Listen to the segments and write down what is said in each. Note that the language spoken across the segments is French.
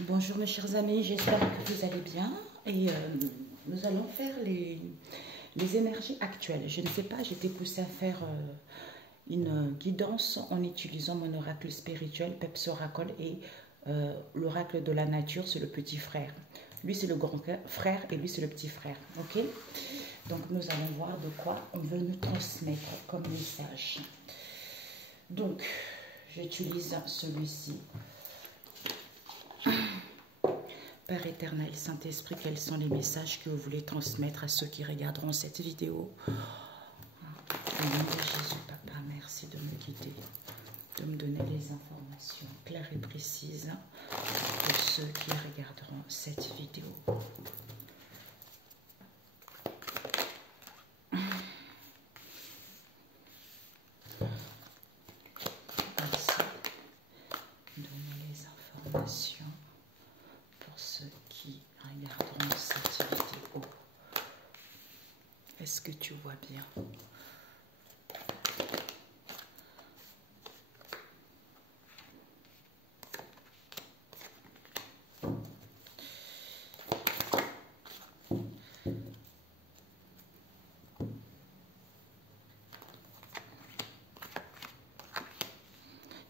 Bonjour mes chers amis, j'espère que vous allez bien et nous allons faire les énergies actuelles. Je ne sais pas, j'ai été poussée à faire une guidance en utilisant mon oracle spirituel, Peps Oracle, et l'oracle de la nature, c'est le petit frère. Lui c'est le grand frère et lui c'est le petit frère, ok? Donc nous allons voir de quoi on veut nous transmettre comme message. Donc j'utilise celui-ci. Père éternel, Saint-Esprit, quels sont les messages que vous voulez transmettre à ceux qui regarderont cette vidéo? Au nom de Jésus, Papa, merci de me guider, de me donner les informations claires et précises pour ceux qui regarderont cette vidéo. Merci de donner les informations pour ceux qui regarderont cette vidéo. Est-ce que tu vois bien?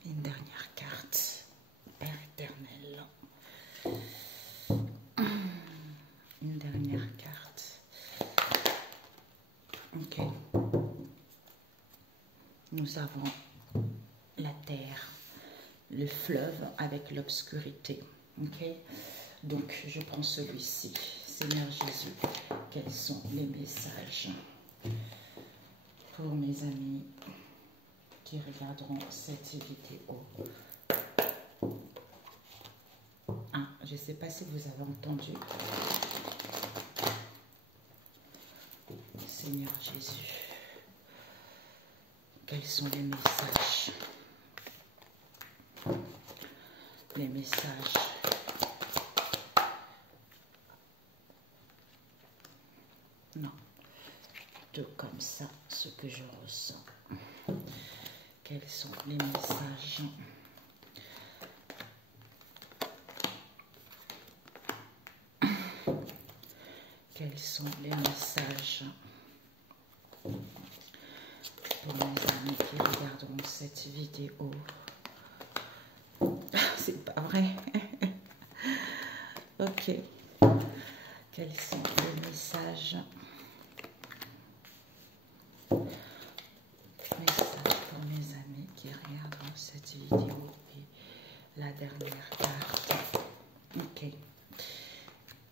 Une dernière carte, Père éternel. Une dernière carte. Ok. Nous avons la terre, le fleuve avec l'obscurité. Ok. Donc, je prends celui-ci. Seigneur Jésus, quels sont les messages pour mes amis qui regarderont cette vidéo? Ah, je ne sais pas si vous avez entendu. Seigneur Jésus, quels sont les messages? Les messages. Non, tout comme ça, ce que je ressens. Quels sont les messages? Quels sont les messages pour mes amis qui regarderont cette vidéo? C'est pas vrai. Ok. Quels sont les messages? Messages pour mes amis qui regarderont cette vidéo. Et la dernière carte. Ok.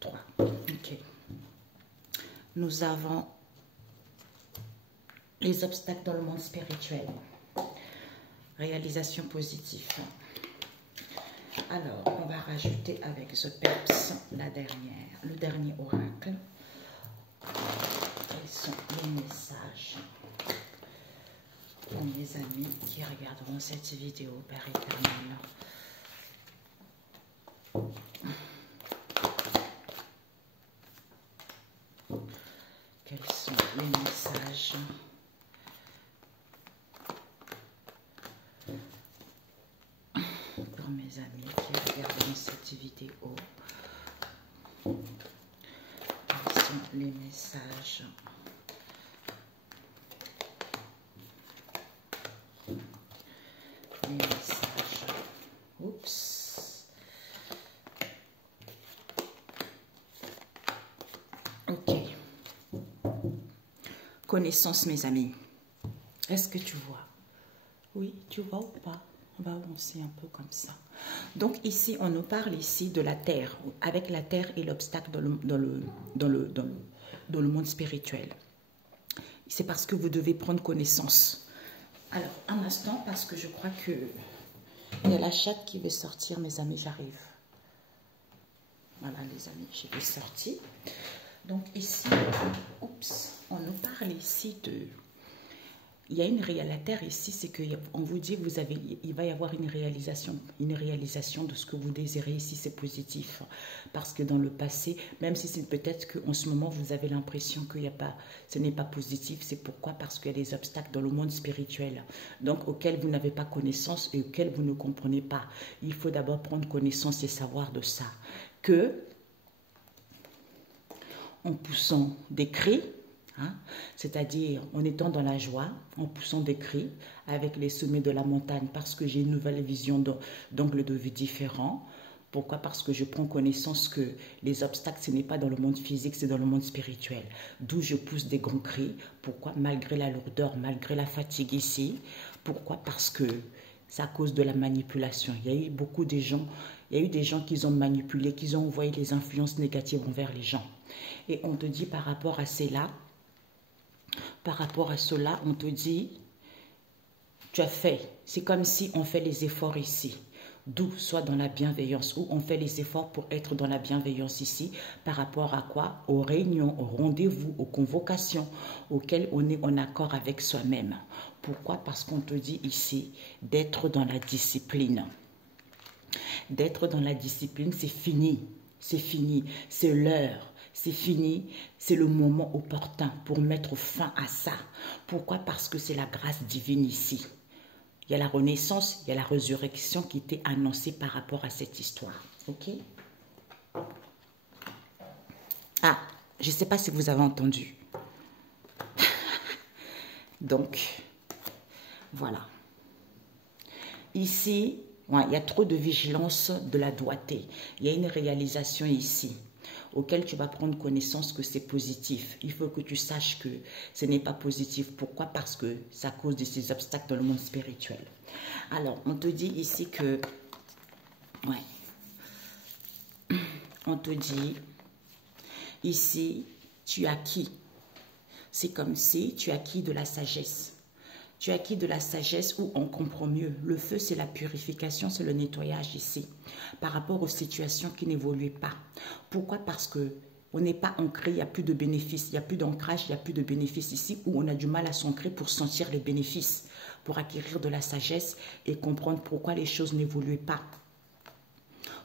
3. Ok. Nous avons les obstacles dans le monde spirituel. Réalisation positive. Alors, on va rajouter avec ce Peps le dernier oracle. Quels sont les messages pour mes amis qui regarderont cette vidéo, Père éternel? Quels sont les messages pour mes amis qui regarderont cette vidéo? Quels sont les messages Oups. Ok. Connaissance, mes amis. Est-ce que tu vois? Oui, tu vois ou pas? On va avancer un peu comme ça. Donc ici, on nous parle ici de la terre, avec la terre et l'obstacle dans le monde spirituel. C'est parce que vous devez prendre connaissance. Alors, un instant, parce que je crois que il y a la chatte qui veut sortir, mes amis, j'arrive. Voilà, les amis, je vais sortir. Donc ici, oups, on nous parle ici il y a la terre ici, c'est qu'on vous dit, il va y avoir une réalisation de ce que vous désirez ici, c'est positif. Parce que dans le passé, même si c'est peut-être qu'en ce moment, vous avez l'impression que ce n'est pas positif, c'est pourquoi? Parce qu'il y a des obstacles dans le monde spirituel, donc auxquels vous n'avez pas connaissance et auxquels vous ne comprenez pas. Il faut d'abord prendre connaissance et savoir de ça. Que, en poussant des cris, hein, c'est-à-dire en étant dans la joie, en poussant des cris avec les sommets de la montagne parce que j'ai une nouvelle vision d'angle de vue différent. Pourquoi? Parce que je prends connaissance que les obstacles, ce n'est pas dans le monde physique, c'est dans le monde spirituel. D'où je pousse des grands cris. Pourquoi? Malgré la lourdeur, malgré la fatigue ici. Pourquoi? Parce que c'est à cause de la manipulation. Il y a eu beaucoup de gens, il y a eu des gens qui ont manipulé, qui ont envoyé les influences négatives envers les gens. Et on te dit par rapport à cela, on te dit, tu as fait, c'est comme si on fait les efforts ici, d'où soit dans la bienveillance, ou on fait les efforts pour être dans la bienveillance ici, par rapport à quoi? Aux réunions, aux rendez-vous, aux convocations, auxquelles on est en accord avec soi-même. Pourquoi? Parce qu'on te dit ici d'être dans la discipline. D'être dans la discipline, c'est fini, c'est l'heure. C'est fini, c'est le moment opportun pour mettre fin à ça. Pourquoi? Parce que c'est la grâce divine ici. Il y a la renaissance, il y a la résurrection qui était annoncée par rapport à cette histoire. Ok? Ah, je ne sais pas si vous avez entendu. Donc, voilà. Ici, ouais, il y a trop de vigilance de la doigté. Il y a une réalisation ici auquel tu vas prendre connaissance que c'est positif. Il faut que tu saches que ce n'est pas positif. Pourquoi? Parce que c'est à cause de ces obstacles dans le monde spirituel. Alors, on te dit ici que... Ouais. On te dit, ici, tu as acquis. C'est comme si tu as acquis de la sagesse. Tu as acquis de la sagesse où on comprend mieux. Le feu, c'est la purification, c'est le nettoyage ici, par rapport aux situations qui n'évoluent pas. Pourquoi? Parce que on n'est pas ancré, il n'y a plus de bénéfices, il n'y a plus d'ancrage, il n'y a plus de bénéfices ici, où on a du mal à s'ancrer pour sentir les bénéfices, pour acquérir de la sagesse et comprendre pourquoi les choses n'évoluent pas.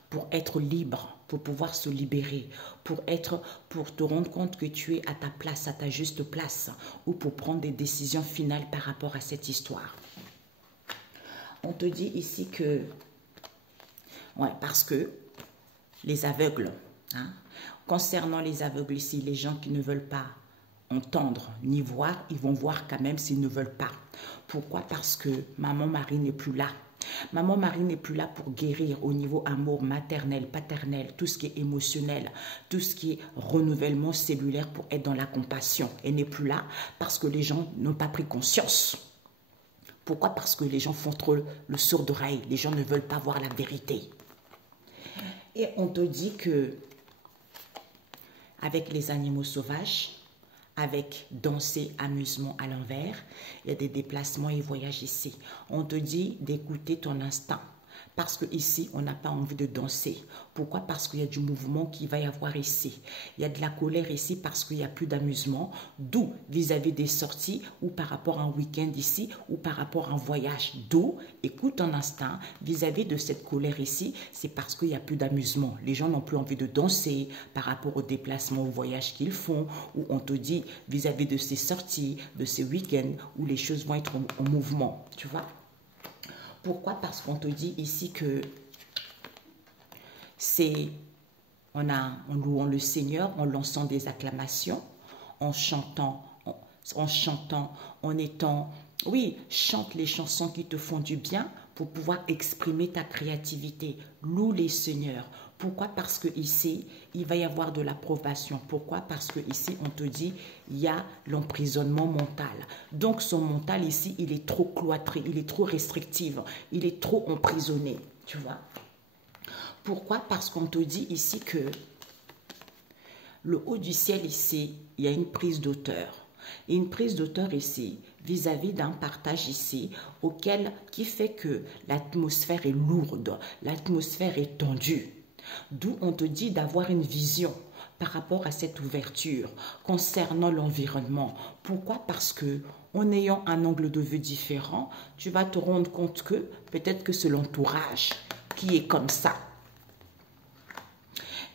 Pour être libre, pour pouvoir se libérer, pour te rendre compte que tu es à ta place, à ta juste place, ou pour prendre des décisions finales par rapport à cette histoire. On te dit ici que, ouais, parce que les aveugles, hein, concernant les aveugles ici, les gens qui ne veulent pas entendre ni voir, ils vont voir quand même s'ils ne veulent pas. Pourquoi? Parce que Maman Marie n'est plus là. Maman Marie n'est plus là pour guérir au niveau amour maternel, paternel, tout ce qui est émotionnel, tout ce qui est renouvellement cellulaire pour être dans la compassion. Elle n'est plus là parce que les gens n'ont pas pris conscience. Pourquoi? Parce que les gens font trop le sourd d'oreille. Les gens ne veulent pas voir la vérité. Et on te dit que avec les animaux sauvages, avec danser, amusement à l'envers, il y a des déplacements et voyages ici. On te dit d'écouter ton instinct. Parce qu'ici, on n'a pas envie de danser. Pourquoi? Parce qu'il y a du mouvement qui va y avoir ici. Il y a de la colère ici parce qu'il n'y a plus d'amusement. D'où vis-à-vis des sorties ou par rapport à un week-end ici ou par rapport à un voyage. D'où, écoute ton instinct, vis-à-vis de cette colère ici, c'est parce qu'il n'y a plus d'amusement. Les gens n'ont plus envie de danser par rapport aux déplacements, aux voyages qu'ils font. Ou on te dit vis-à-vis de ces sorties, de ces week-ends où les choses vont être en mouvement. Tu vois? Pourquoi? Parce qu'on te dit ici que c'est, en louant le Seigneur, en lançant des acclamations, en chantant, en étant, oui, chante les chansons qui te font du bien pour pouvoir exprimer ta créativité. Loue les Seigneurs. Pourquoi? Parce que ici, il va y avoir de l'approbation. Pourquoi? Parce que ici, on te dit, il y a l'emprisonnement mental. Donc, son mental ici, il est trop cloîtré, il est trop restrictif, il est trop emprisonné. Tu vois? Pourquoi? Parce qu'on te dit ici que le haut du ciel ici, il y a une prise d'auteur. Et une prise d'auteur ici, vis-à-vis d'un partage ici, qui fait que l'atmosphère est lourde, l'atmosphère est tendue. D'où on te dit d'avoir une vision par rapport à cette ouverture concernant l'environnement. Pourquoi? Parce que en ayant un angle de vue différent, tu vas te rendre compte que peut-être que c'est l'entourage qui est comme ça.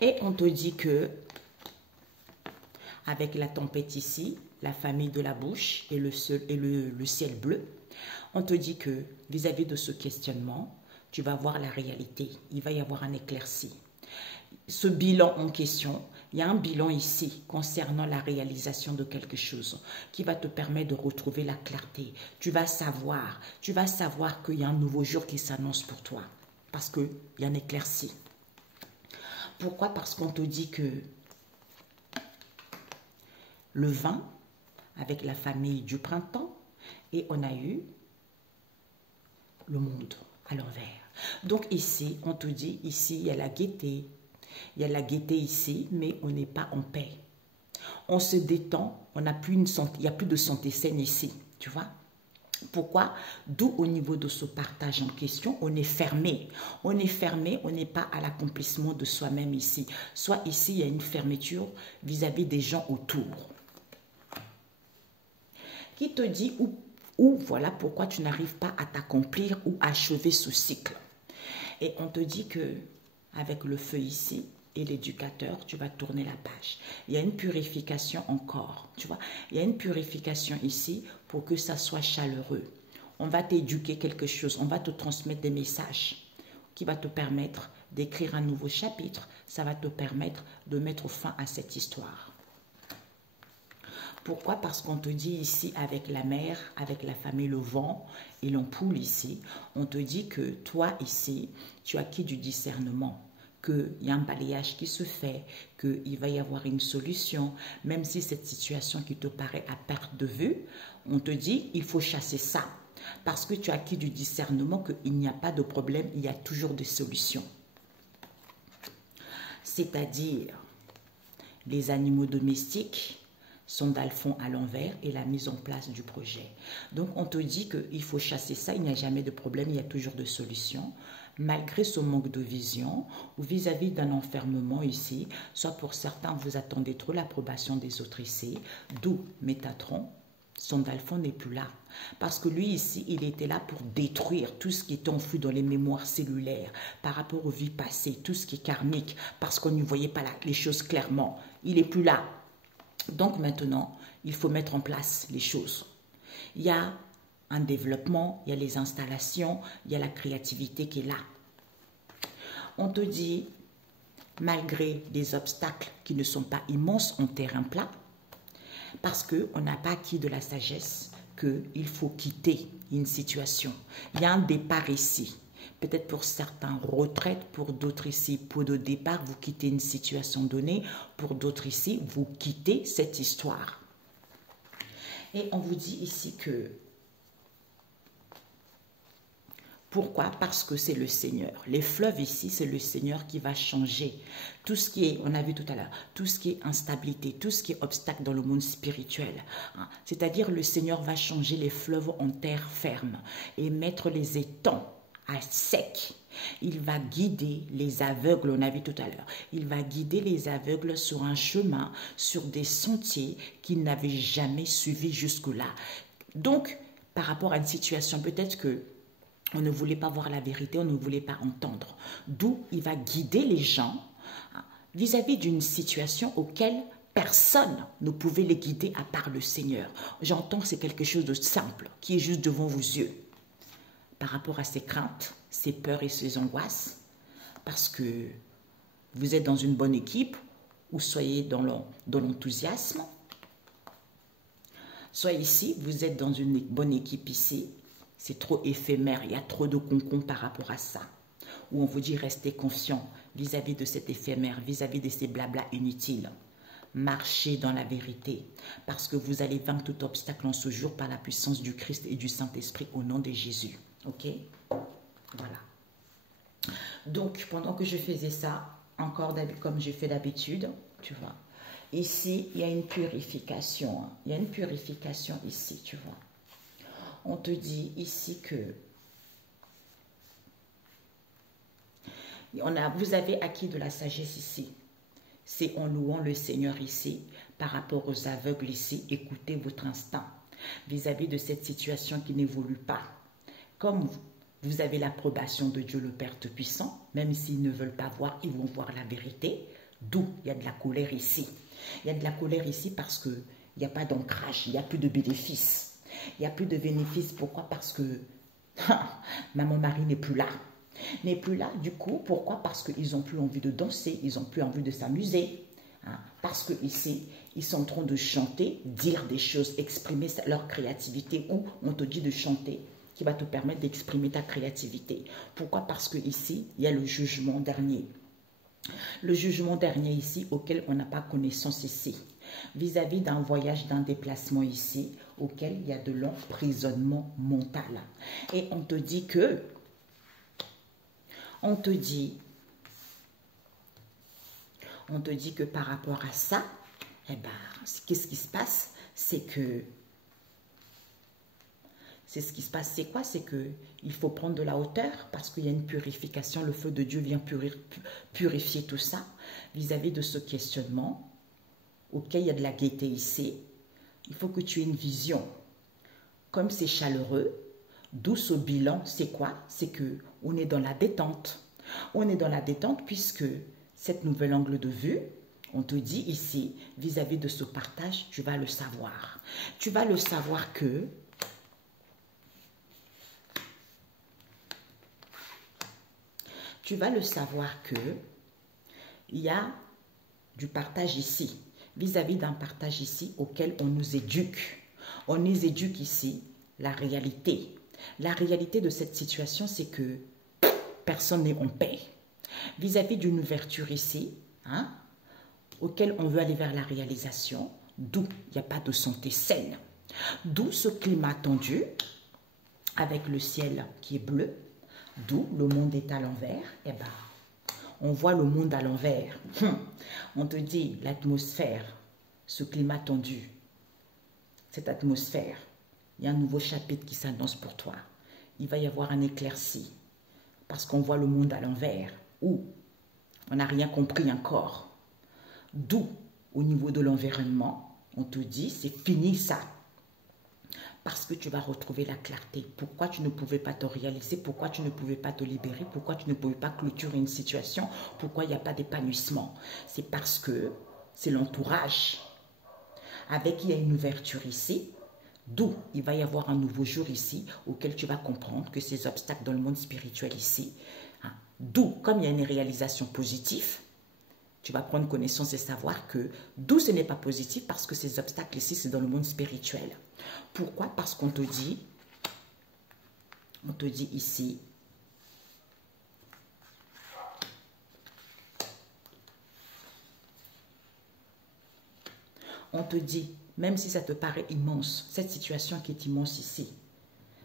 Et on te dit que avec la tempête ici, la famille de la bouche et le ciel bleu, on te dit que vis-à-vis de ce questionnement, tu vas voir la réalité. Il va y avoir un éclairci. Ce bilan en question, il y a un bilan ici concernant la réalisation de quelque chose qui va te permettre de retrouver la clarté. Tu vas savoir qu'il y a un nouveau jour qui s'annonce pour toi parce qu'il y a un éclairci. Pourquoi? Parce qu'on te dit que le vin avec la famille du printemps et on a eu le monde à l'envers. Donc ici, on te dit, ici, il y a la gaieté. Il y a la gaieté ici, mais on n'est pas en paix. On se détend, on n'a plus une santé, il n'y a plus de santé saine ici, tu vois. Pourquoi? D'où au niveau de ce partage en question, on est fermé. On est fermé, on n'est pas à l'accomplissement de soi-même ici. Soit ici, il y a une fermeture vis-à-vis des gens autour. Qui te dit ou voilà pourquoi tu n'arrives pas à t'accomplir ou achever ce cycle. Et on te dit que avec le feu ici et l'éducateur, tu vas tourner la page. Il y a une purification encore, tu vois. Il y a une purification ici pour que ça soit chaleureux. On va t'éduquer quelque chose, on va te transmettre des messages qui va te permettre d'écrire un nouveau chapitre. Ça va te permettre de mettre fin à cette histoire. Pourquoi? Parce qu'on te dit ici avec la mer, avec la famille, le vent et l'ampoule ici, on te dit que toi ici, tu as acquis du discernement, qu'il y a un balayage qui se fait, qu'il va y avoir une solution, même si cette situation qui te paraît à perte de vue, on te dit il faut chasser ça. Parce que tu as acquis du discernement qu'il n'y a pas de problème, il y a toujours des solutions. C'est-à-dire les animaux domestiques, son dalphon à l'envers et la mise en place du projet. Donc, on te dit qu'il faut chasser ça, il n'y a jamais de problème, il y a toujours de solutions. Malgré ce manque de vision ou vis-à-vis d'un enfermement ici, soit pour certains, vous attendez trop l'approbation des autres ici, d'où Métatron, son dalphon n'est plus là. Parce que lui ici, il était là pour détruire tout ce qui est enfoui dans les mémoires cellulaires par rapport aux vies passées, tout ce qui est karmique, parce qu'on ne voyait pas les choses clairement. Il n'est plus là. Donc maintenant, il faut mettre en place les choses. Il y a un développement, il y a les installations, il y a la créativité qui est là. On te dit, malgré des obstacles qui ne sont pas immenses en terrain plat, parce qu'on n'a pas acquis de la sagesse, qu'il faut quitter une situation. Il y a un départ ici. Peut-être pour certains, retraite, pour d'autres ici, pour de départ, vous quittez une situation donnée, pour d'autres ici, vous quittez cette histoire. Et on vous dit ici que, pourquoi? Parce que c'est le Seigneur. Les fleuves ici, c'est le Seigneur qui va changer. Tout ce qui est, on a vu tout à l'heure, tout ce qui est instabilité, tout ce qui est obstacle dans le monde spirituel. C'est-à-dire le Seigneur va changer les fleuves en terre ferme et mettre les étangs à sec. Il va guider les aveugles, on a vu tout à l'heure. Il va guider les aveugles sur un chemin, sur des sentiers qu'ils n'avaient jamais suivis jusque-là. Donc, par rapport à une situation, peut-être que on ne voulait pas voir la vérité, on ne voulait pas entendre. D'où il va guider les gens vis-à-vis d'une situation auquel personne ne pouvait les guider à part le Seigneur. J'entends que c'est quelque chose de simple, qui est juste devant vos yeux. Par rapport à ses craintes, ses peurs et ses angoisses, parce que vous êtes dans une bonne équipe, ou soyez dans l'enthousiasme. Soit ici, vous êtes dans une bonne équipe ici, c'est trop éphémère, il y a trop de concombres par rapport à ça. Où on vous dit restez confiant vis-à-vis de cet éphémère, vis-à-vis de ces blablas inutiles. Marchez dans la vérité, parce que vous allez vaincre tout obstacle en ce jour par la puissance du Christ et du Saint-Esprit au nom de Jésus. Ok? Voilà. Donc, pendant que je faisais ça, encore comme je fais d'habitude, tu vois, ici, il y a une purification. Il y a une purification ici, tu vois. On te dit ici que vous avez acquis de la sagesse ici. c'est en louant le Seigneur ici, par rapport aux aveugles ici, écoutez votre instinct vis-à-vis de cette situation qui n'évolue pas. Comme vous avez l'approbation de Dieu le Père Tout-Puissant, même s'ils ne veulent pas voir, ils vont voir la vérité, d'où il y a de la colère ici. Il y a de la colère ici parce qu'il n'y a pas d'ancrage, il n'y a plus de bénéfices. Il n'y a plus de bénéfices, pourquoi? Parce que maman Marie n'est plus là. N'est plus là, du coup, pourquoi? Parce qu'ils n'ont plus envie de danser, ils n'ont plus envie de s'amuser. Hein? Parce que ici, ils sont en train de chanter, dire des choses, exprimer leur créativité, ou on te dit de chanter, qui va te permettre d'exprimer ta créativité. Pourquoi? Parce que ici, il y a le jugement dernier. Le jugement dernier ici, auquel on n'a pas connaissance ici. Vis-à-vis d'un voyage, d'un déplacement ici, auquel il y a de l'emprisonnement mental. Et on te dit que par rapport à ça, eh ben, qu'est-ce qui se passe? C'est quoi? C'est que il faut prendre de la hauteur parce qu'il y a une purification. Le feu de Dieu vient purifier tout ça vis-à-vis de ce questionnement. Ok, il y a de la gaieté ici. Il faut que tu aies une vision. Comme c'est chaleureux, d'où ce bilan, c'est quoi? C'est que on est dans la détente. On est dans la détente puisque cette nouvel angle de vue, on te dit ici, vis-à-vis de ce partage, tu vas le savoir. Tu vas le savoir que il y a du partage ici, vis-à-vis d'un partage ici auquel on nous éduque. On nous éduque ici la réalité. La réalité de cette situation, c'est que personne n'est en paix. Vis-à-vis d'une ouverture ici, hein, auquel on veut aller vers la réalisation, d'où il n'y a pas de santé saine. D'où ce climat tendu, avec le ciel qui est bleu, d'où le monde est à l'envers. Eh ben, on voit le monde à l'envers. On te dit l'atmosphère, ce climat tendu, cette atmosphère, il y a un nouveau chapitre qui s'annonce pour toi. Il va y avoir un éclairci, parce qu'on voit le monde à l'envers, où on n'a rien compris encore. D'où, au niveau de l'environnement, on te dit, c'est fini ça. Parce que tu vas retrouver la clarté. Pourquoi tu ne pouvais pas te réaliser? Pourquoi tu ne pouvais pas te libérer? Pourquoi tu ne pouvais pas clôturer une situation? Pourquoi il n'y a pas d'épanouissement? C'est parce que c'est l'entourage. Avec, il y a une ouverture ici. D'où il va y avoir un nouveau jour ici auquel tu vas comprendre que ces obstacles dans le monde spirituel ici, hein, d'où, comme il y a une réalisation positive, tu vas prendre connaissance et savoir que d'où ce n'est pas positif parce que ces obstacles ici, c'est dans le monde spirituel. Pourquoi? Parce qu'on te dit ici, on te dit, même si ça te paraît immense, cette situation qui est immense ici,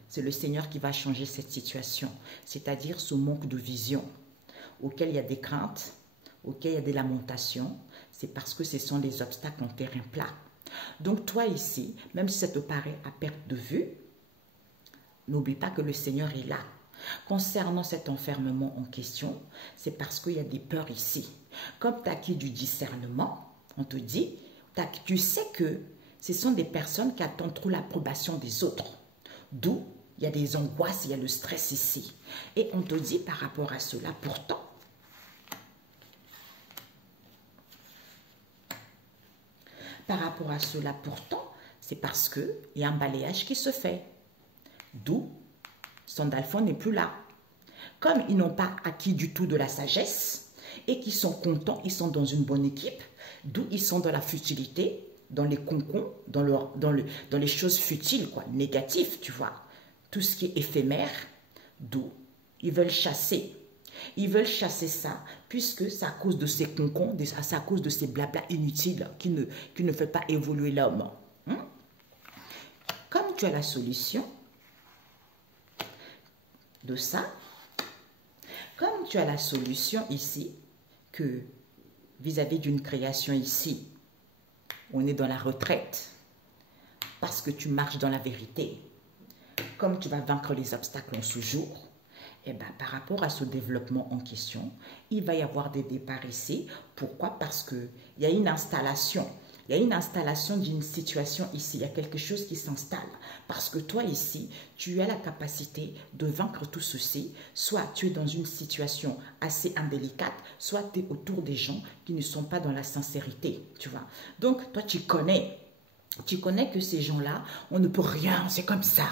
c'est le Seigneur qui va changer cette situation, c'est-à-dire ce manque de vision, auquel il y a des craintes, auquel il y a des lamentations, c'est parce que ce sont des obstacles en terrain plat. Donc toi ici, même si ça te paraît à perte de vue, n'oublie pas que le Seigneur est là. Concernant cet enfermement en question, c'est parce qu'il y a des peurs ici. Comme tu as acquis du discernement, on te dit, tu sais que ce sont des personnes qui attendent trop l'approbation des autres. D'où il y a des angoisses, il y a le stress ici. Et on te dit par rapport à cela, pourtant, c'est parce qu'il y a un balayage qui se fait. D'où Sandalphon n'est plus là. Comme ils n'ont pas acquis du tout de la sagesse et qu'ils sont contents, ils sont dans une bonne équipe, d'où ils sont dans la futilité, dans les concons, dans les choses futiles, quoi, négatives, tu vois. Tout ce qui est éphémère, d'où ils veulent chasser. Ils veulent chasser ça, puisque c'est à cause de ces concons, c'est à cause de ces blabla inutiles qui ne fait pas évoluer l'homme. Comme tu as la solution de ça, comme tu as la solution ici, que vis-à-vis d'une création ici, on est dans la retraite, parce que tu marches dans la vérité, comme tu vas vaincre les obstacles en ce jour, Eh ben, par rapport à ce développement en question, il va y avoir des départs ici. Pourquoi? Parce qu'il y a une installation. Il y a une installation d'une situation ici. Il y a quelque chose qui s'installe. Parce que toi ici, tu as la capacité de vaincre tout ceci. Soit tu es dans une situation assez indélicate, soit tu es autour des gens qui ne sont pas dans la sincérité. Tu vois. Donc, toi, tu connais. Tu connais que ces gens-là, on ne peut rien, c'est comme ça.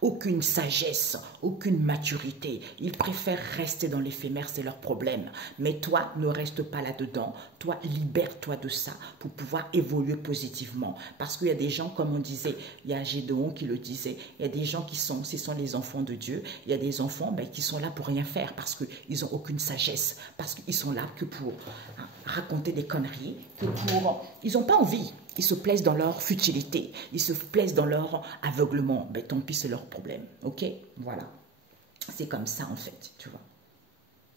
Aucune sagesse, aucune maturité. Ils préfèrent rester dans l'éphémère, c'est leur problème. Mais toi, ne reste pas là-dedans. Toi, libère-toi de ça pour pouvoir évoluer positivement. Parce qu'il y a des gens, comme on disait, il y a Gédéon qui le disait, il y a des gens ce sont les enfants de Dieu. Il y a des enfants qui sont là pour rien faire parce qu'ils n'ont aucune sagesse. Parce qu'ils sont là que pour raconter des conneries, ils n'ont pas envie. Ils se plaisent dans leur futilité. Ils se plaisent dans leur aveuglement. Ben, tant pis, c'est leur problème. OK? Voilà. C'est comme ça, en fait, tu vois.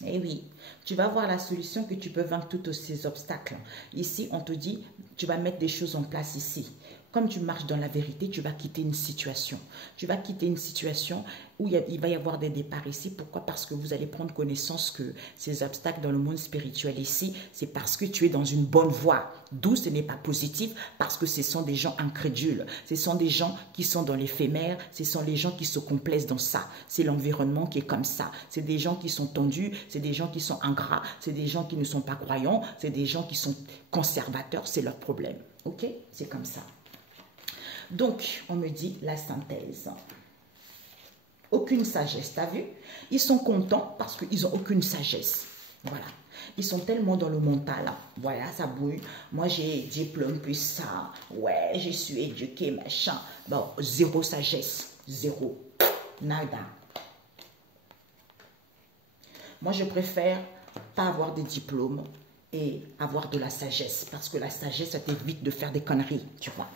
Eh oui, tu vas voir la solution que tu peux vaincre tous ces obstacles. Ici, on te dit, tu vas mettre des choses en place ici. Comme tu marches dans la vérité, tu vas quitter une situation. Tu vas quitter une situation où il va y avoir des départs ici. Pourquoi? Parce que vous allez prendre connaissance que ces obstacles dans le monde spirituel ici, c'est parce que tu es dans une bonne voie. D'où ce n'est pas positif, parce que ce sont des gens incrédules. Ce sont des gens qui sont dans l'éphémère. Ce sont les gens qui se complaisent dans ça. C'est l'environnement qui est comme ça. C'est des gens qui sont tendus. C'est des gens qui sont ingrats. C'est des gens qui ne sont pas croyants. C'est des gens qui sont conservateurs. C'est leur problème. OK? C'est comme ça. Donc, on me dit la synthèse. Aucune sagesse, t'as vu? Ils sont contents parce qu'ils n'ont aucune sagesse. Voilà. Ils sont tellement dans le mental. Voilà, ça bouille. Moi, j'ai diplôme, puis ça. Ouais, je suis éduqué, machin. Bon, zéro sagesse. Zéro. Nada. Moi, je préfère pas avoir des diplômes et avoir de la sagesse. Parce que la sagesse, ça t'évite de faire des conneries, tu vois.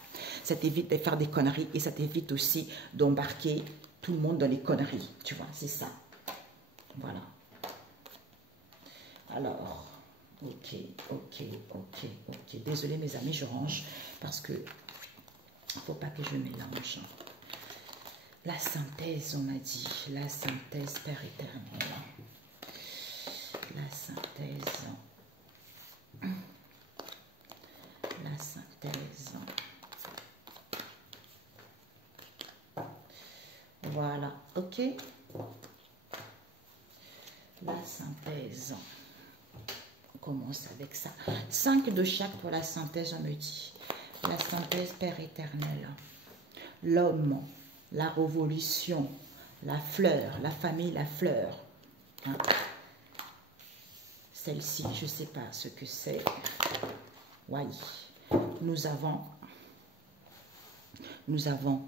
Ça t'évite de faire des conneries et ça t'évite aussi d'embarquer tout le monde dans les conneries, tu vois. C'est ça. Voilà. Alors, ok. Désolée, mes amis, je range parce que il ne faut pas que je mélange. La synthèse, on m'a dit. La synthèse, Père éternel. La synthèse. La synthèse. Voilà, ok. La synthèse. On commence avec ça. 5 de chaque pour la synthèse, on me dit. La synthèse, Père éternel. L'homme, la révolution, la fleur, la famille, la fleur. Hein? Celle-ci, je ne sais pas ce que c'est. Oui. Nous avons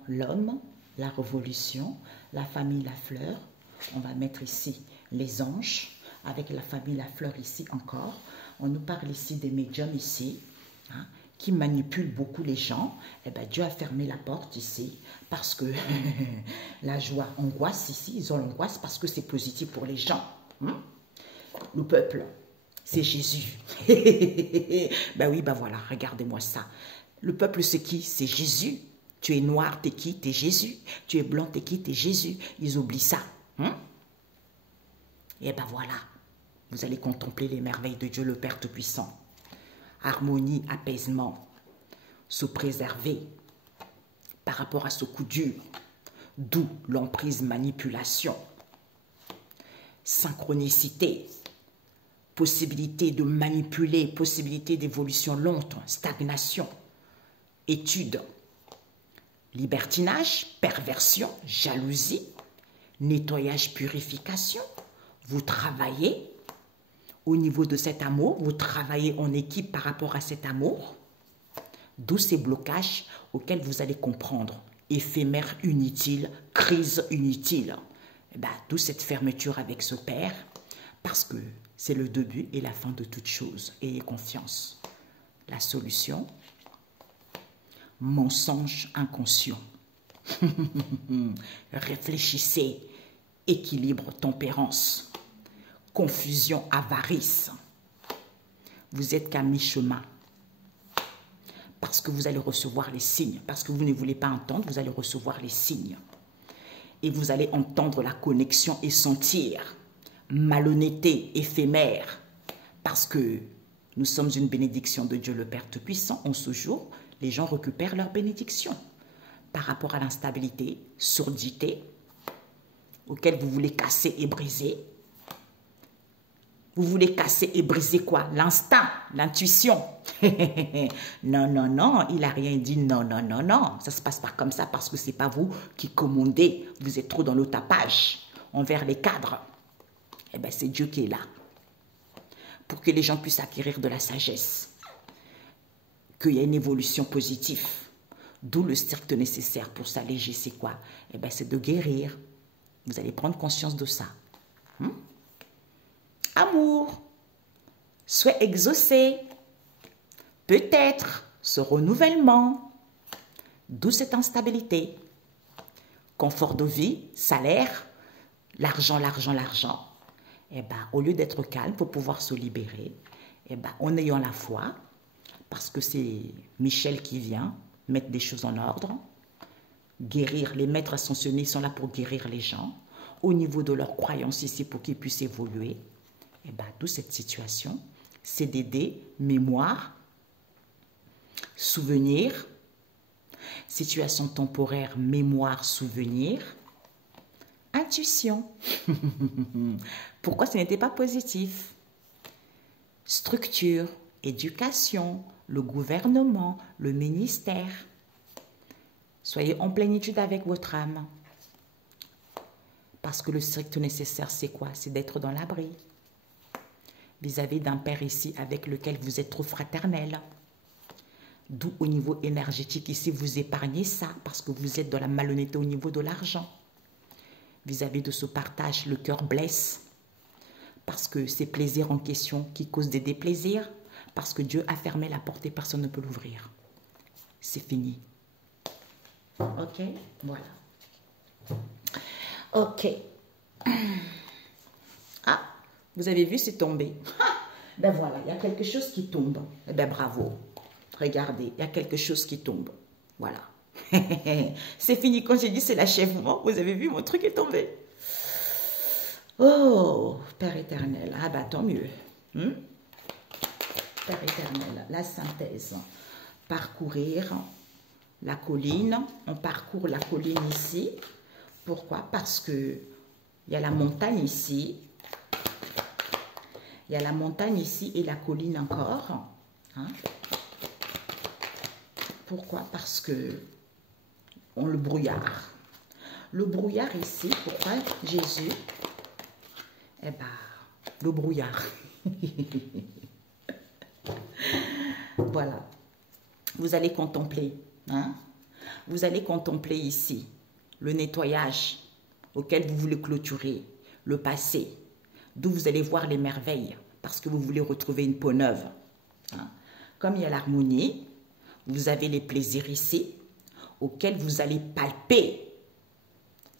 l'homme, la révolution, la famille, la fleur. On va mettre ici les anges, avec la famille, la fleur ici encore. On nous parle ici des médiums ici, hein, qui manipulent beaucoup les gens. Eh bien, Dieu a fermé la porte ici, parce que la joie, angoisse ici, ils ont l'angoisse parce que c'est positif pour les gens. Hein? Le peuple, c'est Jésus. Ben oui, ben voilà, regardez-moi ça. Le peuple, c'est qui? C'est Jésus. Tu es noir, t'es qui? T'es Jésus. Tu es blanc, t'es qui? T'es Jésus. Ils oublient ça. Hein? Et ben voilà, vous allez contempler les merveilles de Dieu le Père Tout-Puissant. Harmonie, apaisement, se préserver par rapport à ce coup dur. D'où l'emprise manipulation. Synchronicité, possibilité de manipuler, possibilité d'évolution lente, stagnation, étude, libertinage, perversion, jalousie, nettoyage, purification. Vous travaillez au niveau de cet amour, vous travaillez en équipe par rapport à cet amour, d'où ces blocages auxquels vous allez comprendre, éphémère inutile, crise inutile. Ben, d'où cette fermeture avec ce Père, parce que c'est le début et la fin de toute chose. Ayez confiance. La solution, mensonge inconscient. Réfléchissez, équilibre, tempérance, confusion, avarice. Vous êtes qu'à mi-chemin. Parce que vous allez recevoir les signes. Parce que vous ne voulez pas entendre, vous allez recevoir les signes. et vous allez entendre la connexion et sentir malhonnêteté éphémère, parce que nous sommes une bénédiction de Dieu le Père Tout-Puissant. En ce jour, les gens récupèrent leur bénédiction par rapport à l'instabilité, surdité, auquel vous voulez casser et briser. Vous voulez casser et briser quoi? L'instinct, l'intuition. Non, non, non, il n'a rien dit. Non, non, non, non. Ça ne se passe pas comme ça parce que ce n'est pas vous qui commandez. Vous êtes trop dans le tapage envers les cadres. Eh bien, c'est Dieu qui est là pour que les gens puissent acquérir de la sagesse, qu'il y ait une évolution positive. D'où le strict nécessaire pour s'alléger, c'est quoi? Eh bien, c'est de guérir. Vous allez prendre conscience de ça. Amour, souhait exaucé, peut-être ce renouvellement, d'où cette instabilité. Confort de vie, salaire, l'argent, l'argent, l'argent. Eh bien, au lieu d'être calme pour pouvoir se libérer, eh ben, en ayant la foi, parce que c'est Michel qui vient mettre des choses en ordre, guérir, les maîtres ascensionnés sont là pour guérir les gens, au niveau de leurs croyances ici pour qu'ils puissent évoluer. Eh bien, d'où cette situation, CDD, mémoire, souvenir, situation temporaire, mémoire, souvenir, intuition. Pourquoi ce n'était pas positif? Structure, éducation, le gouvernement, le ministère. Soyez en plénitude avec votre âme. Parce que le strict nécessaire, c'est quoi? C'est d'être dans l'abri. Vis-à-vis d'un père ici avec lequel vous êtes trop fraternel. D'où au niveau énergétique ici, vous épargnez ça parce que vous êtes dans la malhonnêteté au niveau de l'argent. Vis-à-vis de ce partage, le cœur blesse parce que c'est plaisir en question qui cause des déplaisirs, parce que Dieu a fermé la porte et personne ne peut l'ouvrir. C'est fini. Ok? Voilà. Ok. Ah, vous avez vu, c'est tombé. Ben voilà, il y a quelque chose qui tombe. Eh ben bravo. Regardez, il y a quelque chose qui tombe. Voilà. C'est fini. Quand j'ai dit c'est l'achèvement, vous avez vu, mon truc est tombé. Oh, Père éternel. Ah bah tant mieux. Père éternel, la synthèse. Parcourir la colline. On parcourt la colline ici. Pourquoi? Parce que il y a la montagne ici. Il y a la montagne ici et la colline encore. Hein? Pourquoi? Parce que on le brouillard. Le brouillard ici, pourquoi Jésus? Eh bien, le brouillard. Voilà. Vous allez contempler. Hein? Vous allez contempler ici le nettoyage auquel vous voulez clôturer, le passé, d'où vous allez voir les merveilles, parce que vous voulez retrouver une peau neuve. Hein? Comme il y a l'harmonie, vous avez les plaisirs ici, auxquels vous allez palper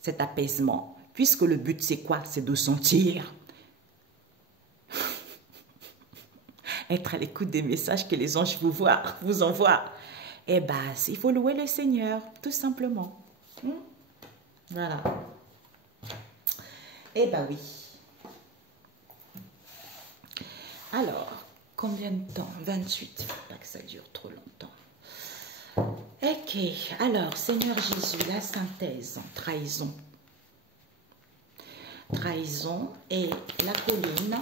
cet apaisement, puisque le but c'est quoi? C'est de sentir, être à l'écoute des messages que les anges vous envoient. Eh bien, il faut louer le Seigneur, tout simplement. Voilà. Eh bien oui. Alors, combien de temps? 28. Il ne faut pas que ça dure trop longtemps. Ok. Alors, Seigneur Jésus, la synthèse, trahison. Trahison et la colline.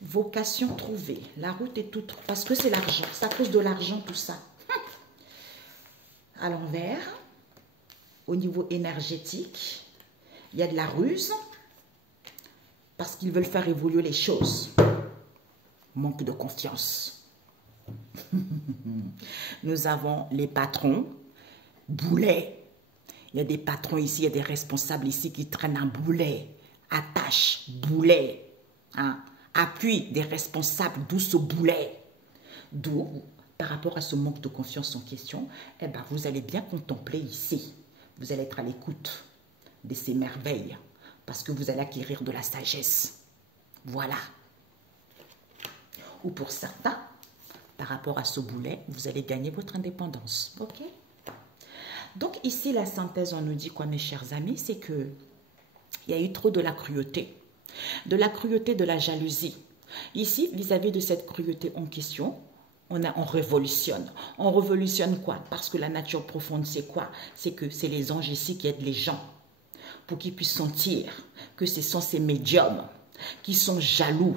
Vocation trouvée. La route est toute... Parce que c'est l'argent. C'est à cause de l'argent, tout ça. À l'envers, au niveau énergétique, il y a de la ruse. Parce qu'ils veulent faire évoluer les choses. Manque de confiance. Nous avons les patrons. Boulet. Il y a des patrons ici, il y a des responsables ici qui traînent un boulet. Attache, boulet. Hein? Appui des responsables, d'où ce boulet. D'où, par rapport à ce manque de confiance en question, eh ben, vous allez bien contempler ici. Vous allez être à l'écoute de ces merveilles. Parce que vous allez acquérir de la sagesse. Voilà. Ou pour certains, par rapport à ce boulet, vous allez gagner votre indépendance. Ok? Donc ici, la synthèse, on nous dit quoi, mes chers amis? C'est que il y a eu trop de la cruauté, de la jalousie. Ici, vis-à-vis de cette cruauté en question, on révolutionne. On révolutionne quoi? Parce que la nature profonde, c'est quoi? C'est que c'est les anges ici qui aident les gens pour qu'ils puissent sentir que ce sont ces médiums qui sont jaloux,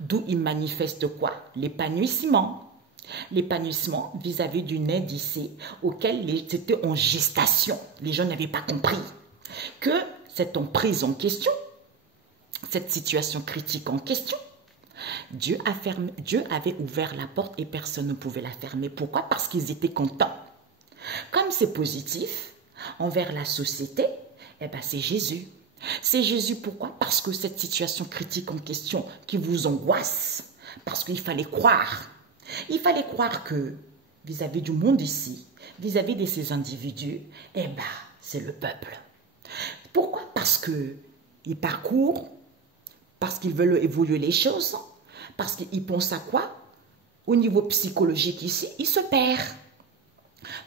d'où ils manifestent quoi? L'épanouissement. L'épanouissement vis-à-vis d'une aide ici auquel ils étaient en gestation. Les gens n'avaient pas compris que cette emprise en question, cette situation critique en question, Dieu avait ouvert la porte et personne ne pouvait la fermer. Pourquoi? Parce qu'ils étaient contents. Comme c'est positif envers la société, eh ben c'est Jésus. C'est Jésus, pourquoi? Parce que cette situation critique en question qui vous angoisse, parce qu'il fallait croire. Il fallait croire que vis-à-vis du monde ici, vis-à-vis de ces individus, eh ben c'est le peuple. Pourquoi? Parce qu'ils parcourent, parce qu'ils veulent évoluer les choses, parce qu'ils pensent à quoi? Au niveau psychologique ici, ils se perdent.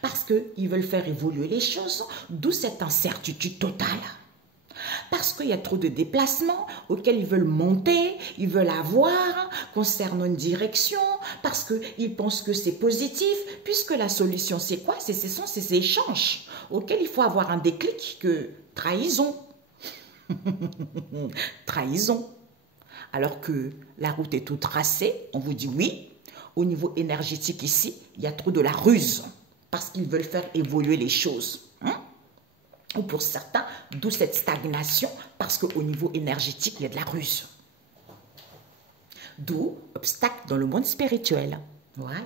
Parce qu'ils veulent faire évoluer les choses, d'où cette incertitude totale. Parce qu'il y a trop de déplacements auxquels ils veulent monter, ils veulent avoir concernant une direction, parce qu'ils pensent que c'est positif, puisque la solution c'est quoi? Ce sont ces échanges auxquels il faut avoir un déclic que trahison. Trahison. Alors que la route est toute tracée, on vous dit oui. Au niveau énergétique ici, il y a trop de la ruse, parce qu'ils veulent faire évoluer les choses. Ou pour certains, d'où cette stagnation, parce qu'au niveau énergétique, il y a de la ruse. D'où obstacle dans le monde spirituel. Voilà.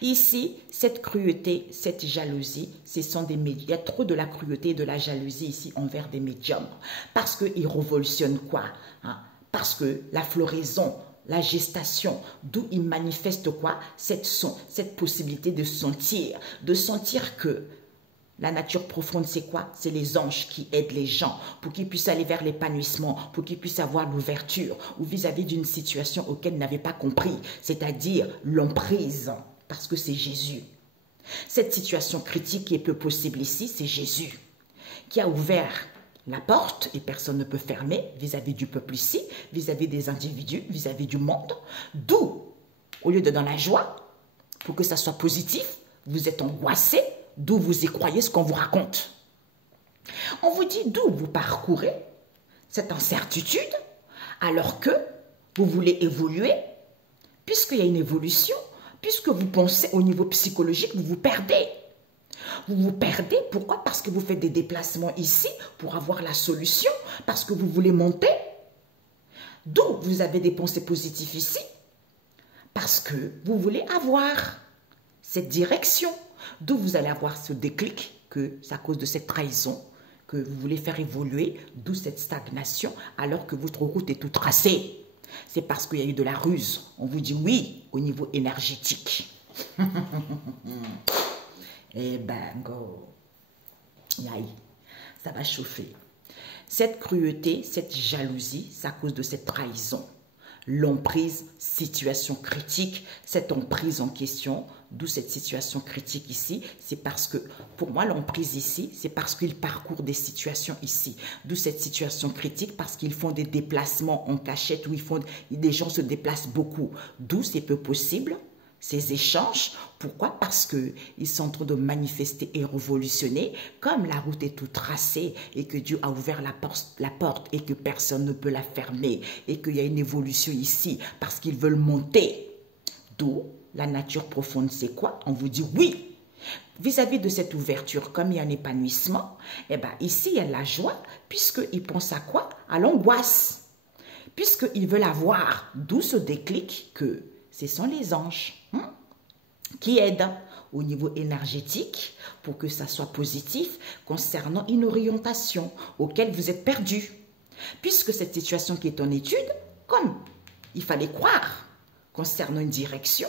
Ici, cette cruauté, cette jalousie, ce sont des médiums. Il y a trop de la cruauté et de la jalousie ici envers des médiums. Parce qu'ils révolutionnent quoi? Parce que la floraison, la gestation, d'où ils manifestent quoi? Cette possibilité de sentir que la nature profonde, c'est quoi? C'est les anges qui aident les gens pour qu'ils puissent aller vers l'épanouissement, pour qu'ils puissent avoir l'ouverture ou vis-à-vis d'une situation auquel ils n'avaient pas compris, c'est-à-dire l'emprise, parce que c'est Jésus. Cette situation critique qui est peu possible ici, c'est Jésus qui a ouvert la porte et personne ne peut fermer vis-à-vis du peuple ici, vis-à-vis des individus, vis-à-vis du monde. D'où, au lieu de dans la joie, pour que ça soit positif, vous êtes angoissé, d'où vous y croyez ce qu'on vous raconte. On vous dit d'où vous parcourez cette incertitude alors que vous voulez évoluer, puisqu'il y a une évolution, puisque vous pensez au niveau psychologique, vous vous perdez. Vous vous perdez, pourquoi? Parce que vous faites des déplacements ici pour avoir la solution, parce que vous voulez monter. D'où vous avez des pensées positives ici, parce que vous voulez avoir cette direction. D'où vous allez avoir ce déclic que c'est à cause de cette trahison que vous voulez faire évoluer, d'où cette stagnation alors que votre route est toute tracée. C'est parce qu'il y a eu de la ruse. On vous dit oui au niveau énergétique. Et bango. Aïe, ça va chauffer. Cette cruauté, cette jalousie, c'est à cause de cette trahison. L'emprise, situation critique, cette emprise en question, d'où cette situation critique ici, c'est parce que, pour moi, l'emprise ici, c'est parce qu'ils parcourent des situations ici, d'où cette situation critique, parce qu'ils font des déplacements en cachette, où des gens se déplacent beaucoup, d'où c'est peu possible, ces échanges. Pourquoi? Parce qu'ils sont en train de manifester et révolutionner, comme la route est toute tracée et que Dieu a ouvert la porte et que personne ne peut la fermer et qu'il y a une évolution ici parce qu'ils veulent monter. D'où la nature profonde, c'est quoi? On vous dit oui. Vis-à-vis de cette ouverture, comme il y a un épanouissement, eh ben ici il y a la joie, puisqu'ils pensent à quoi? À l'angoisse. Puisqu'ils veulent avoir, d'où ce déclic que ce sont les anges qui aident au niveau énergétique pour que ça soit positif concernant une orientation auquel vous êtes perdu. Puisque cette situation qui est en étude, comme il fallait croire concernant une direction,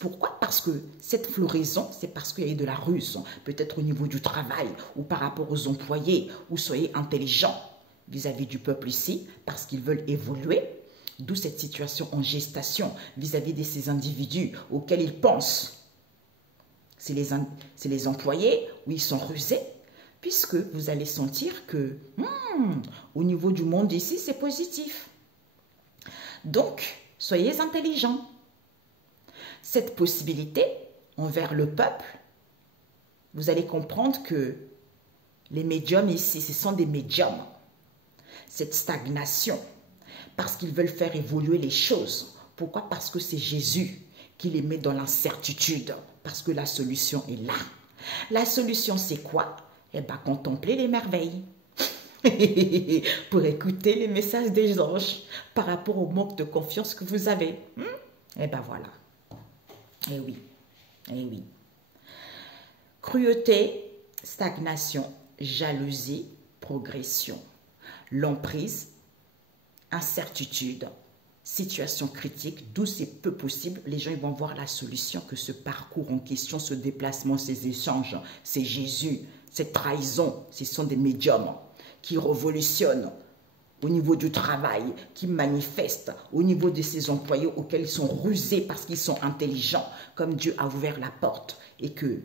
pourquoi? Parce que cette floraison, c'est parce qu'il y a eu de la ruse, peut-être au niveau du travail ou par rapport aux employés, ou soyez intelligents vis-à-vis du peuple ici, parce qu'ils veulent évoluer. D'où cette situation en gestation vis-à-vis de ces individus auxquels ils pensent. c'est les employés, où ils sont rusés, puisque vous allez sentir que au niveau du monde ici, c'est positif. Donc, soyez intelligents. Cette possibilité envers le peuple, vous allez comprendre que les médiums ici, ce sont des médiums. Cette stagnation, parce qu'ils veulent faire évoluer les choses. Pourquoi? Parce que c'est Jésus qui les met dans l'incertitude, parce que la solution est là. La solution, c'est quoi? Eh bien, contempler les merveilles. Pour écouter les messages des anges par rapport au manque de confiance que vous avez. Eh bien, voilà. Eh oui, eh oui. Cruauté, stagnation, jalousie, progression, l'emprise, incertitude, situation critique, d'où c'est peu possible. Les gens ils vont voir la solution que ce parcours en question, ce déplacement, ces échanges, c'est Jésus, cette trahison, ce sont des médiums qui révolutionnent au niveau du travail, qui manifestent au niveau de ces employés auxquels ils sont rusés parce qu'ils sont intelligents, comme Dieu a ouvert la porte et que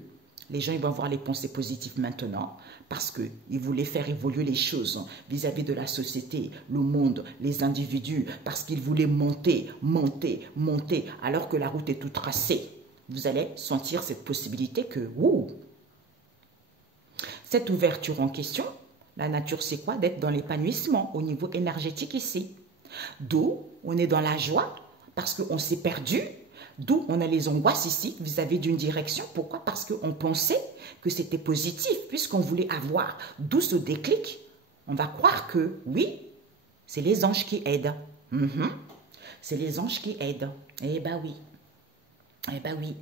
les gens ils vont avoir les pensées positives maintenant parce qu'ils voulaient faire évoluer les choses vis-à-vis de la société, le monde, les individus, parce qu'ils voulaient monter, monter, monter, alors que la route est toute tracée. Vous allez sentir cette possibilité que, cette ouverture en question, la nature c'est quoi? D'être dans l'épanouissement au niveau énergétique ici. D'où on est dans la joie parce qu'on s'est perdu. D'où on a les angoisses ici vis-à-vis d'une direction. Pourquoi? Parce qu'on pensait que c'était positif puisqu'on voulait avoir. D'où ce déclic. On va croire que oui, c'est les anges qui aident. C'est les anges qui aident. Eh ben oui. Eh ben oui.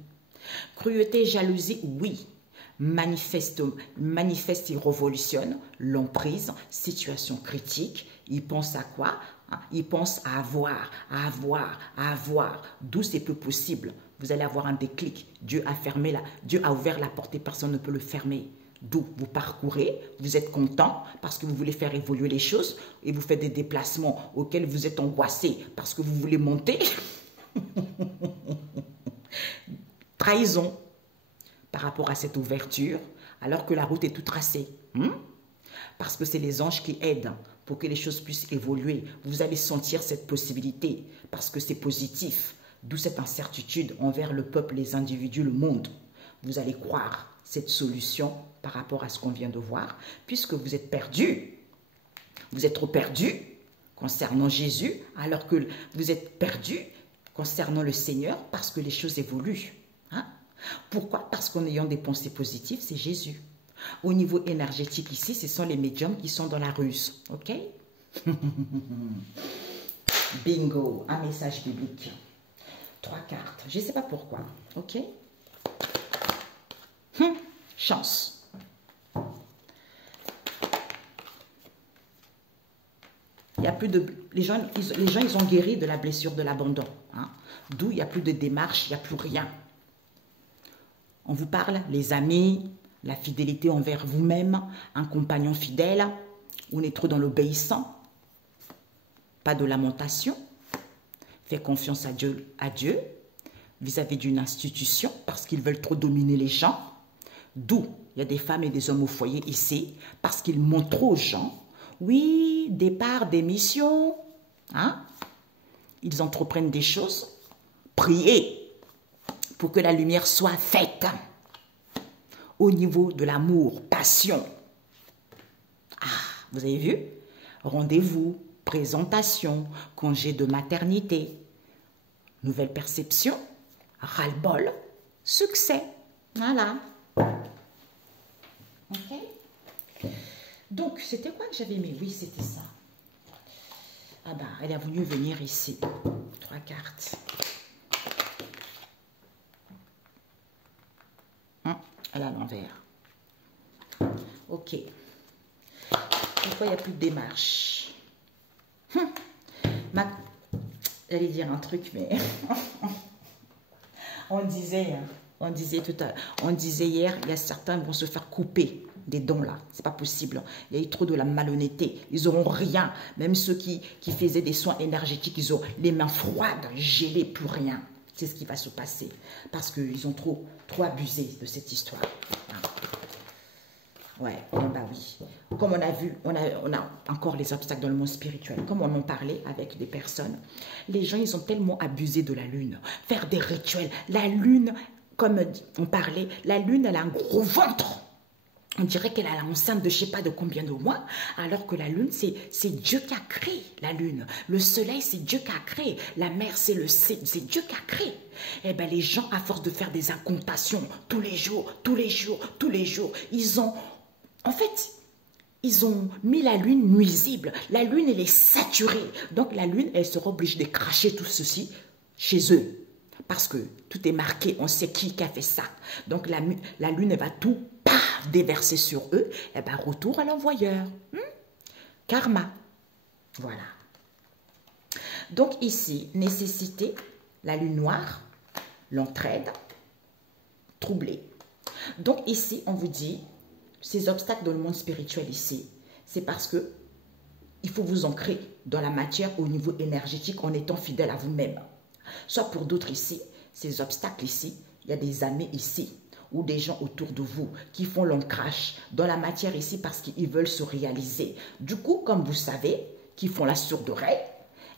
Cruauté, jalousie, oui. Manifeste et révolutionne, l'emprise, situation critique. Il pense à quoi? Il pense à avoir, à avoir, à avoir. D'où c'est peu possible. Vous allez avoir un déclic. Dieu a ouvert la porte et personne ne peut le fermer. D'où vous parcourez, vous êtes content parce que vous voulez faire évoluer les choses et vous faites des déplacements auxquels vous êtes angoissé parce que vous voulez monter. Trahison par rapport à cette ouverture, alors que la route est toute tracée. Parce que c'est les anges qui aident pour que les choses puissent évoluer. Vous allez sentir cette possibilité, parce que c'est positif. D'où cette incertitude envers le peuple, les individus, le monde. Vous allez croire cette solution par rapport à ce qu'on vient de voir, puisque vous êtes perdu. Vous êtes trop perdu concernant Jésus, alors que vous êtes perdu concernant le Seigneur, parce que les choses évoluent. Pourquoi? Parce qu'en ayant des pensées positives, c'est Jésus. Au niveau énergétique ici, ce sont les médiums qui sont dans la ruse. Ok? Bingo, un message biblique. 3 cartes. Je ne sais pas pourquoi. Ok? Chance. Il y a plus de... Les gens, ils ont guéri de la blessure de l'abandon. D'où il n'y a plus de démarche, il n'y a plus rien. On vous parle, les amis, la fidélité envers vous-même, un compagnon fidèle, on est trop dans l'obéissant, pas de lamentation, faites confiance à Dieu vis-à-vis d'une institution parce qu'ils veulent trop dominer les gens, d'où il y a des femmes et des hommes au foyer ici parce qu'ils montrent trop aux gens, oui, départ, démission, ils entreprennent des choses, priez pour que la lumière soit faite au niveau de l'amour, passion. Vous avez vu? Rendez-vous, présentation, congé de maternité, nouvelle perception, ras-le-bol, succès. Voilà. Ok? Donc, c'était quoi que j'avais mis? Oui, c'était ça. Elle a voulu venir ici. 3 cartes. Elle est à l'envers. Ok. Pourquoi il n'y a plus de démarche? J'allais dire un truc, mais... on disait hier, il y a certains qui vont se faire couper des dons là. C'est pas possible. Il y a eu trop de la malhonnêteté. Ils n'auront rien. Même ceux qui faisaient des soins énergétiques, ils ont les mains froides, gelées, plus rien. C'est ce qui va se passer. Parce qu'ils ont trop abusé de cette histoire. Ouais, bah oui. Comme on a vu, on a encore les obstacles dans le monde spirituel. Comme on en parlait avec des personnes, les gens, ils ont tellement abusé de la lune. Faire des rituels. La lune, comme on parlait, la lune, elle a un gros ventre. On dirait qu'elle est enceinte de je ne sais pas de combien de mois, alors que la lune, c'est Dieu qui a créé la lune. Le soleil, c'est Dieu qui a créé. La mer, c'est Dieu qui a créé. Eh bien, les gens, à force de faire des incantations tous les jours, ils ont mis la lune nuisible. La lune, elle est saturée. Donc, la lune, elle sera obligée de cracher tout ceci chez eux. Parce que tout est marqué, on sait qui a fait ça. Donc, la lune, elle va tout déverser sur eux. Et bien, retour à l'envoyeur. Karma. Voilà. Donc, ici, nécessité, la lune noire, l'entraide, troublée. Donc, ici, on vous dit, ces obstacles dans le monde spirituel ici, c'est parce que il faut vous ancrer dans la matière au niveau énergétique en étant fidèle à vous-même. Soit pour d'autres ici, ces obstacles ici, il y a des amis ici ou des gens autour de vous qui font l'ancrage dans la matière ici parce qu'ils veulent se réaliser. Du coup, comme vous savez, qui font la sourde oreille,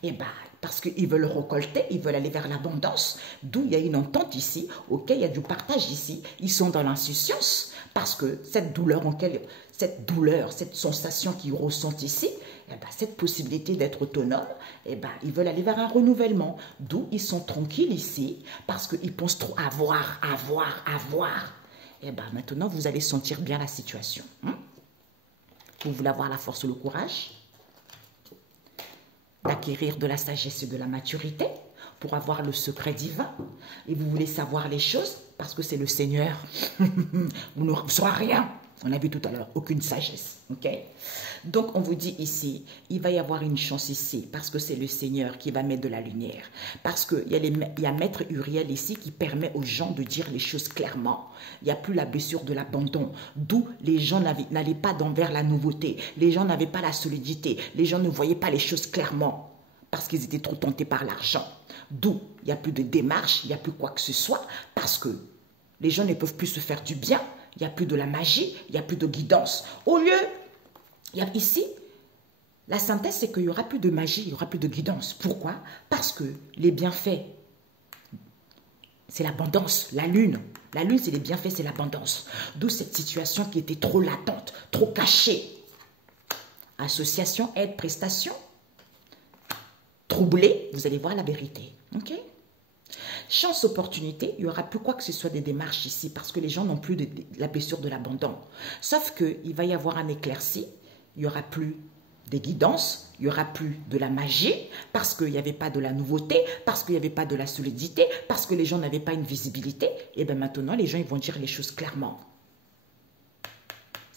eh ben, parce qu'ils veulent récolter, ils veulent aller vers l'abondance, d'où il y a une entente ici, ok, il y a du partage ici, ils sont dans l'insouciance, parce que cette douleur, cette sensation qu'ils ressentent ici, eh ben, cette possibilité d'être autonome, eh ben, ils veulent aller vers un renouvellement, d'où ils sont tranquilles ici, parce qu'ils pensent trop avoir. Eh ben, maintenant, vous allez sentir bien la situation. Vous voulez avoir la force et le courage d'acquérir de la sagesse et de la maturité pour avoir le secret divin. Et vous voulez savoir les choses parce que c'est le Seigneur. Vous ne saurez rien. On a vu tout à l'heure, aucune sagesse. Ok? Donc, on vous dit ici, il va y avoir une chance ici parce que c'est le Seigneur qui va mettre de la lumière. Parce qu'il y a Maître Uriel ici qui permet aux gens de dire les choses clairement. Il n'y a plus la blessure de l'abandon. D'où les gens n'allaient pas vers la nouveauté. Les gens n'avaient pas la solidité. Les gens ne voyaient pas les choses clairement parce qu'ils étaient trop tentés par l'argent. D'où il n'y a plus de démarche, il n'y a plus quoi que ce soit parce que les gens ne peuvent plus se faire du bien. Il n'y a plus de la magie, il n'y a plus de guidance. Au lieu, ici, la synthèse, c'est qu'il n'y aura plus de magie, il n'y aura plus de guidance. Pourquoi? Parce que les bienfaits, c'est l'abondance, la lune. La lune, c'est les bienfaits, c'est l'abondance. D'où cette situation qui était trop latente, trop cachée. Association, aide, prestation. Troublé, vous allez voir la vérité. Ok? Chance, opportunité, il n'y aura plus quoi que ce soit des démarches ici parce que les gens n'ont plus de la blessure de l'abandon. Sauf qu'il va y avoir un éclairci, il n'y aura plus des guidances, il n'y aura plus de la magie parce qu'il n'y avait pas de la nouveauté, parce qu'il n'y avait pas de la solidité, parce que les gens n'avaient pas une visibilité. Et bien maintenant, les gens ils vont dire les choses clairement.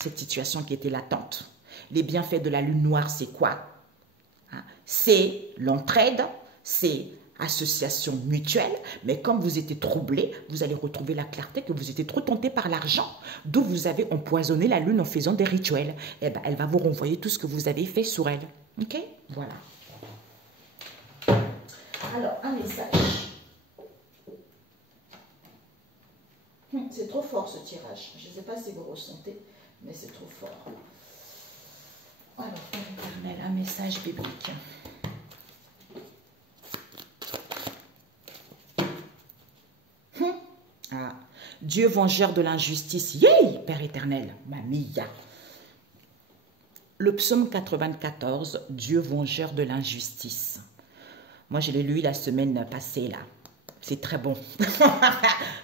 Cette situation qui était latente. Les bienfaits de la lune noire, c'est quoi? C'est l'entraide, c'est association mutuelle, mais comme vous étiez troublé, vous allez retrouver la clarté que vous étiez trop tenté par l'argent, d'où vous avez empoisonné la lune en faisant des rituels. Eh ben, elle va vous renvoyer tout ce que vous avez fait sur elle. Ok? Voilà. Alors, un message. C'est trop fort ce tirage. Je ne sais pas si vous ressentez, mais c'est trop fort. Alors, Père éternel, un message biblique. Dieu vengeur de l'injustice. Yay, Père éternel, mamia. Le psaume 94, Dieu vengeur de l'injustice. Moi, je l'ai lu la semaine passée, là. C'est très bon.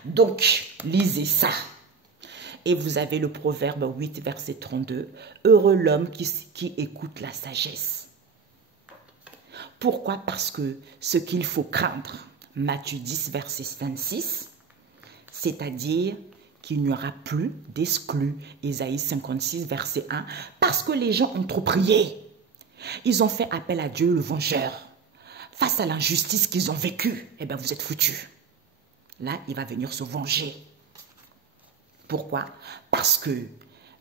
Donc, lisez ça. Et vous avez le proverbe 8, verset 32. Heureux l'homme qui écoute la sagesse. Pourquoi? Parce que ce qu'il faut craindre, Matthieu 10, verset 26, c'est-à-dire qu'il n'y aura plus d'exclus, Ésaïe 56, verset 1, parce que les gens ont trop prié. Ils ont fait appel à Dieu, le vengeur. Face à l'injustice qu'ils ont vécue, eh bien, vous êtes foutus. Là, il va venir se venger. Pourquoi? Parce que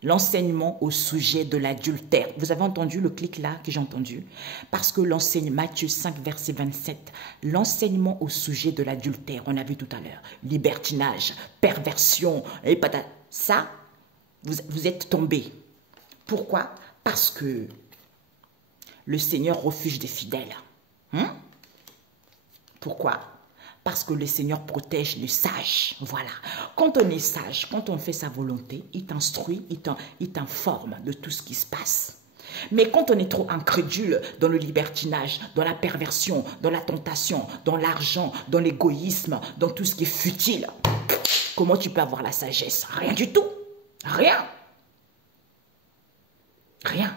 L'enseignement au sujet de l'adultère. Vous avez entendu le clic là que j'ai entendu? Parce que l'enseignement, Matthieu 5, verset 27, l'enseignement au sujet de l'adultère, on a vu tout à l'heure, libertinage, perversion, et patate. Ça, vous êtes tombés. Pourquoi? Parce que le Seigneur refuge des fidèles. Pourquoi? Parce que le Seigneur protège les sages. Voilà. Quand on est sage, quand on fait sa volonté, il t'instruit, il t'informe de tout ce qui se passe. Mais quand on est trop incrédule dans le libertinage, dans la perversion, dans la tentation, dans l'argent, dans l'égoïsme, dans tout ce qui est futile, comment tu peux avoir la sagesse? Rien du tout. Rien. Rien.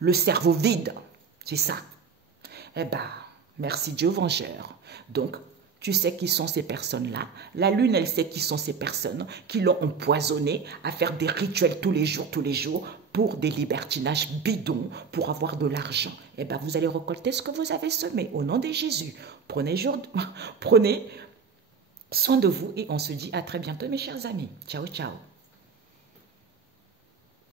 Le cerveau vide, c'est ça. Eh bien, merci Dieu vengeur. Donc, tu sais qui sont ces personnes-là. La lune, elle sait qui sont ces personnes qui l'ont empoisonné à faire des rituels tous les jours, pour des libertinages bidons, pour avoir de l'argent. Eh bien, vous allez récolter ce que vous avez semé au nom de Jésus. Prenez soin de vous et on se dit à très bientôt, mes chers amis. Ciao, ciao.